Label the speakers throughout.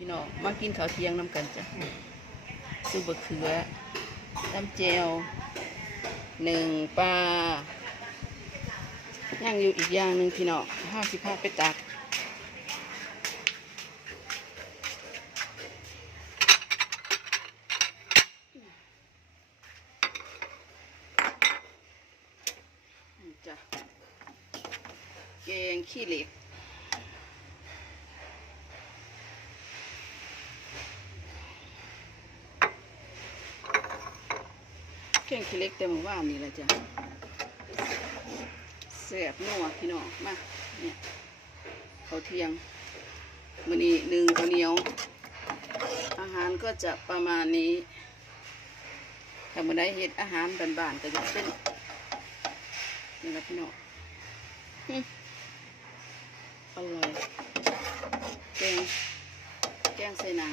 Speaker 1: พี่น้องมากินข้าวเที่ยงน้ำกันจ้ะซุปบะเขือน้ำเจลหนึ่งปลาย่างอยู่อีกอย่างหนึ่งพี่น้องห้าสิบห้าไปตักจ้ะแกงขี้เหล็ก แกงขี้เล็กแต่เมื่านนี่แหละจ้ะแซ่บนัวพี่น้องมาเนี่ยเขาเทียงมื้อนี้หนึ่งข้าวเหนียว อาหารก็จะประมาณนี้ถ้ามื้อใดเฮ็ดอาหารบานๆก็จะเป็นนี่นะพี่น้องอร่อยแกงแกงใส่นัง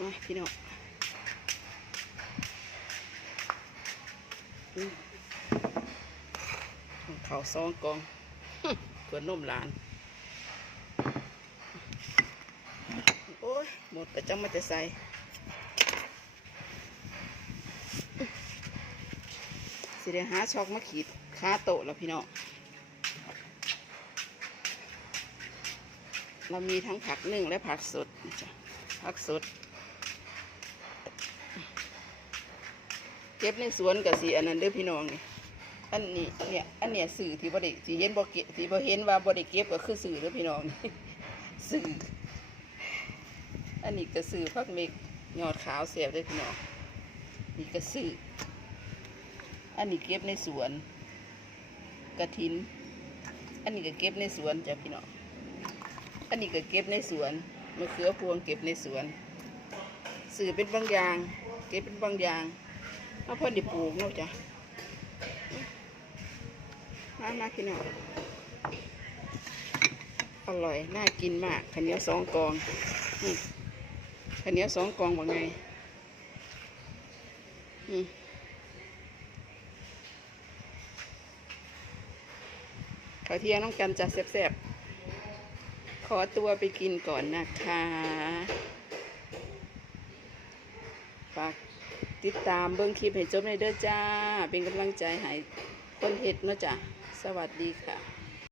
Speaker 1: มาพี่น้องเอาข้าวซองกองกวนนมหลาน โอ้ย หมดแต่จังมาจะใส่สิได้หาช็อกมาขีดคาโตะแล้วพี่น้องเรามีทั้งผักนึ่งและผักสด ผักสด เก็บในสวนกับสีอันนั้นเด้อพี่น้องนี่อันนี้เนี่ยอันเนี้ยสื่อที่บริที่เห็นบ่เก็บที่บ่เห็นว่าบริเก็บก็คือสื่อเด้อพี่น้องนี่สื่ออันนี้กระสือพักเมกยอดขาวเสียบได้พี่น้องนี่กระสืออันนี้เก็บในสวนกระถิน อันนี้ก็เก็บในสวนจ้ะพี่น้องอันนี้ก็เก็บในสวนมะเขือพวงเก็บในสวนสื่อเป็นบางอย่าง เก็บเป็นบางอย่าง เอาเพ่อได้ปลูกเนาะจ้ะมามาพี่น้องอร่อย น่ากินมากข้าวเหนียวสองกองข้าวเหนียวสองกองว่าไงข้าวเที่ยงน้องกันจะแซ่บๆ ขอตัวไปกินก่อนนะคะฝาก ติดตามเบิ้งคลิปให้จบในเด้อจ้า เป็นกำลังใจให้คนเห็ดเนาะจ้ะ สวัสดีค่ะ